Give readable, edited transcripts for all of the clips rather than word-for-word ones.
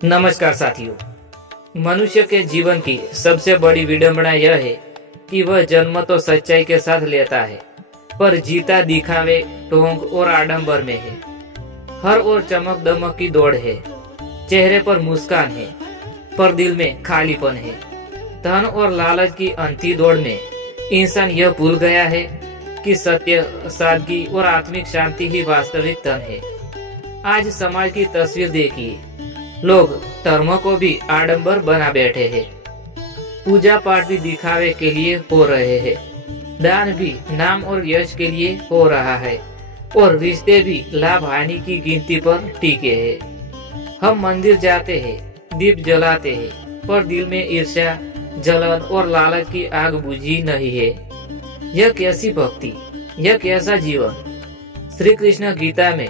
नमस्कार साथियों। मनुष्य के जीवन की सबसे बड़ी विडंबना यह है कि वह जन्म तो सच्चाई के साथ लेता है, पर जीता दिखावे, ढोंग और आडंबर में है। हर ओर चमक दमक की दौड़ है, चेहरे पर मुस्कान है, पर दिल में खालीपन है। धन और लालच की अंधी दौड़ में इंसान यह भूल गया है कि सत्य, सादगी और आत्मिक शांति ही वास्तविक धन है। आज समाज की तस्वीर देखिए, लोग धर्म को भी आडंबर बना बैठे हैं। पूजा पाठ भी दिखावे के लिए हो रहे हैं, दान भी नाम और यश के लिए हो रहा है, और रिश्ते भी लाभ हानि की गिनती पर टिके हैं। हम मंदिर जाते हैं, दीप जलाते हैं, पर दिल में ईर्ष्या, जलन और लालच की आग बुझी नहीं है। यह कैसी भक्ति, यह कैसा जीवन। श्री कृष्ण गीता में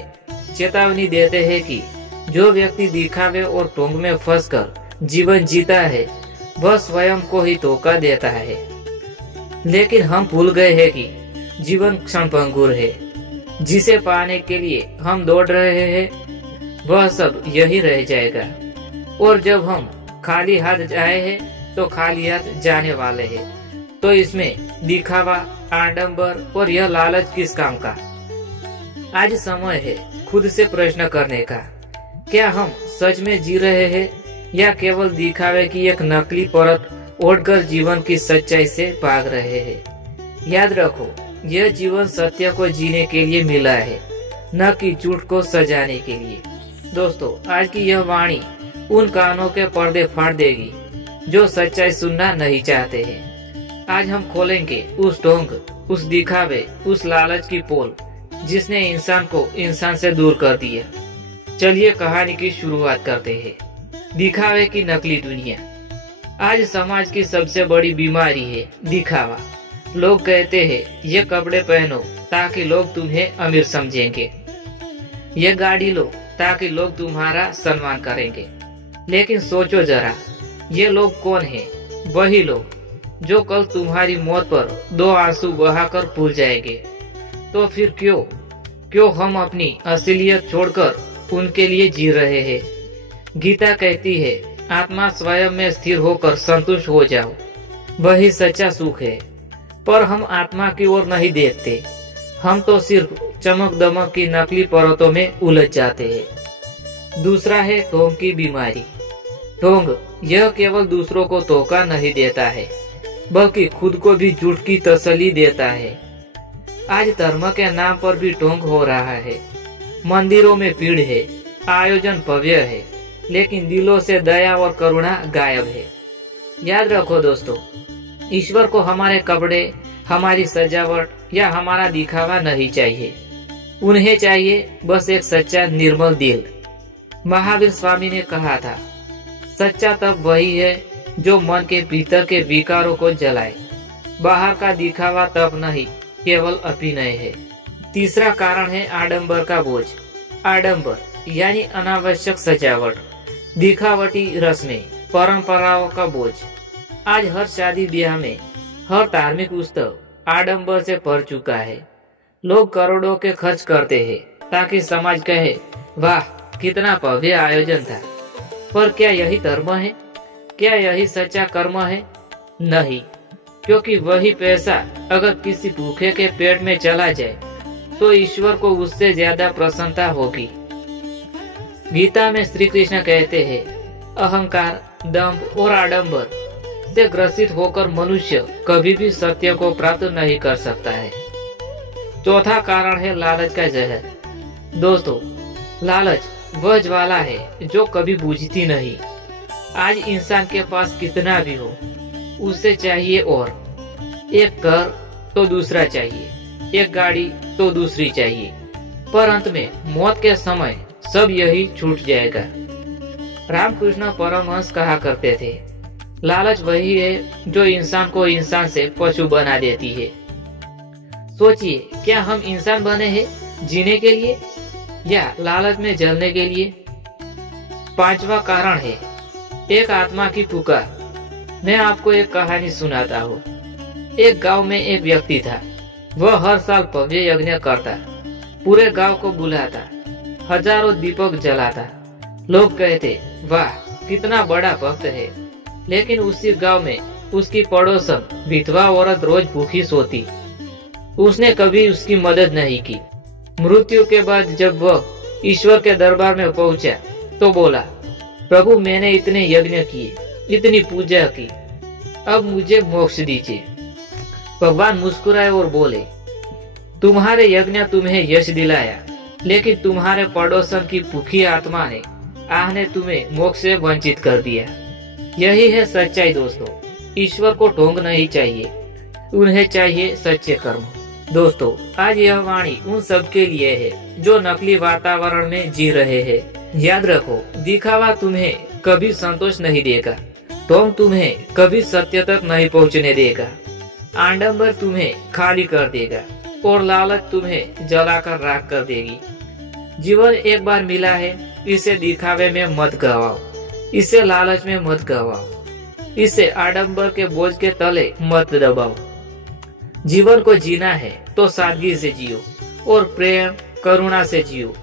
चेतावनी देते हैं कि जो व्यक्ति दिखावे और ढोंग में फंसकर जीवन जीता है, वह स्वयं को ही धोखा देता है। लेकिन हम भूल गए हैं कि जीवन क्षणभंगुर है। जिसे पाने के लिए हम दौड़ रहे हैं, वह सब यही रह जाएगा। और जब हम खाली हाथ आए हैं, तो खाली हाथ जाने वाले हैं। तो इसमें दिखावा, आडंबर और यह लालच किस काम का। आज समय है खुद से प्रश्न करने का। क्या हम सच में जी रहे हैं, या केवल दिखावे की एक नकली परत ओढ़कर जीवन की सच्चाई से भाग रहे हैं। याद रखो, यह जीवन सत्य को जीने के लिए मिला है, न कि झूठ को सजाने के लिए। दोस्तों, आज की यह वाणी उन कानों के पर्दे फाड़ देगी जो सच्चाई सुनना नहीं चाहते हैं। आज हम खोलेंगे उस ढोंग, उस दिखावे, उस लालच की पोल जिसने इंसान को इंसान से दूर कर दिया। चलिए कहानी की शुरुआत करते हैं। दिखावे की नकली दुनिया। आज समाज की सबसे बड़ी बीमारी है दिखावा। लोग कहते हैं ये कपड़े पहनो ताकि लोग तुम्हें अमीर समझेंगे, ये गाड़ी लो ताकि लोग तुम्हारा सम्मान करेंगे। लेकिन सोचो जरा, ये लोग कौन हैं? वही लोग जो कल तुम्हारी मौत पर 2 आंसू बहाकर भूल जाएंगे। तो फिर क्यों हम अपनी असलियत छोड़कर उनके लिए जी रहे हैं। गीता कहती है, आत्मा स्वयं में स्थिर होकर संतुष्ट हो जाओ, वही सच्चा सुख है। पर हम आत्मा की ओर नहीं देखते, हम तो सिर्फ चमक दमक की नकली परतों में उलझ जाते हैं। दूसरा है ढोंग की बीमारी। ढोंग यह केवल दूसरों को धोखा नहीं देता है, बल्कि खुद को भी झूठ की तसल्ली देता है। आज धर्म के नाम पर भी ढोंग हो रहा है। मंदिरों में भीड़ है, आयोजन भव्य है, लेकिन दिलों से दया और करुणा गायब है। याद रखो दोस्तों, ईश्वर को हमारे कपड़े, हमारी सजावट या हमारा दिखावा नहीं चाहिए। उन्हें चाहिए बस एक सच्चा निर्मल दिल। महावीर स्वामी ने कहा था, सच्चा तप वही है जो मन के भीतर के विकारों को जलाए। बाहर का दिखावा तप नहीं, केवल अभिनय है। तीसरा कारण है आडंबर का बोझ। आडंबर यानी अनावश्यक सजावट, दिखावटी रस्में, परंपराओं का बोझ। आज हर शादी ब्याह में, हर धार्मिक उत्सव आडंबर से भर चुका है। लोग करोड़ों के खर्च करते हैं ताकि समाज कहे, वाह कितना भव्य आयोजन था। पर क्या यही धर्म है? क्या यही सच्चा कर्म है? नहीं, क्योंकि वही पैसा अगर किसी भूखे के पेट में चला जाए तो ईश्वर को उससे ज्यादा प्रसन्नता होगी। गीता में श्री कृष्ण कहते हैं, अहंकार, दंभ और आडंबर से ग्रसित होकर मनुष्य कभी भी सत्य को प्राप्त नहीं कर सकता है। चौथा कारण है लालच का जहर। दोस्तों, लालच वह ज्वाला है जो कभी बुझती नहीं। आज इंसान के पास कितना भी हो, उसे चाहिए और। एक घर तो दूसरा चाहिए, एक गाड़ी तो दूसरी चाहिए, पर अंत में मौत के समय सब यही छूट जाएगा। रामकृष्ण परमहंस कहा करते थे, लालच वही है जो इंसान को इंसान से पशु बना देती है। सोचिए, क्या हम इंसान बने हैं जीने के लिए या लालच में जलने के लिए? पांचवा कारण है एक आत्मा की पुकार। मैं आपको एक कहानी सुनाता हूँ। एक गांव में एक व्यक्ति था। वह हर साल भव्य यज्ञ करता, पूरे गांव को बुलाता, हजारों दीपक जलाता, लोग कहते, वाह कितना बड़ा भक्त है। लेकिन उसी गांव में उसकी पड़ोसन विधवा औरत रोज भूखी सोती। उसने कभी उसकी मदद नहीं की। मृत्यु के बाद जब वह ईश्वर के दरबार में पहुंचा तो बोला, प्रभु मैंने इतने यज्ञ किए, इतनी पूजा की, अब मुझे मोक्ष दीजिए। भगवान मुस्कुराए और बोले, तुम्हारे यज्ञ तुम्हें यश दिलाया, लेकिन तुम्हारे पड़ोसन की भूखी आत्मा ने आह ने तुम्हें मोक्ष से वंचित कर दिया। यही है सच्चाई दोस्तों। ईश्वर को ढोंग नहीं चाहिए, उन्हें चाहिए सच्चे कर्म। दोस्तों आज यह वाणी उन सब के लिए है जो नकली वातावरण में जी रहे हैं। याद रखो, दिखावा तुम्हें कभी संतोष नहीं देगा, ढोंग तुम्हें कभी सत्य तक नहीं पहुंचने देगा, आडंबर तुम्हें खाली कर देगा और लालच तुम्हें जलाकर राख कर देगी। जीवन एक बार मिला है, इसे दिखावे में मत गवाओ, इसे लालच में मत गवाओ, इसे आडंबर के बोझ के तले मत दबाओ। जीवन को जीना है तो सादगी से जियो और प्रेम करुणा से जियो।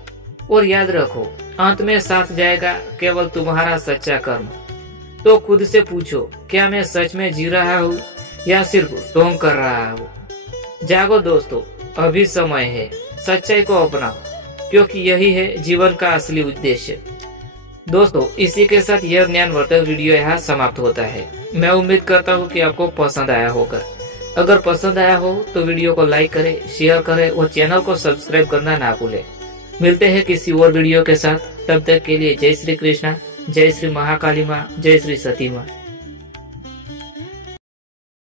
और याद रखो, अंत में साथ जाएगा केवल तुम्हारा सच्चा कर्म। तो खुद से पूछो, क्या मैं सच में जी रहा हूँ या सिर्फ ढोंग कर रहा हूँ? जागो दोस्तों, अभी समय है, सच्चाई को अपनाओ, क्योंकि यही है जीवन का असली उद्देश्य। दोस्तों इसी के साथ यह ज्ञानवर्धक वीडियो यहाँ समाप्त होता है। मैं उम्मीद करता हूँ कि आपको पसंद आया होगा। अगर पसंद आया हो तो वीडियो को लाइक करें, शेयर करें और चैनल को सब्सक्राइब करना ना भूलें। मिलते हैं किसी और वीडियो के साथ, तब तक के लिए जय श्री कृष्णा, जय श्री महाकाली माँ, जय श्री सती माँ।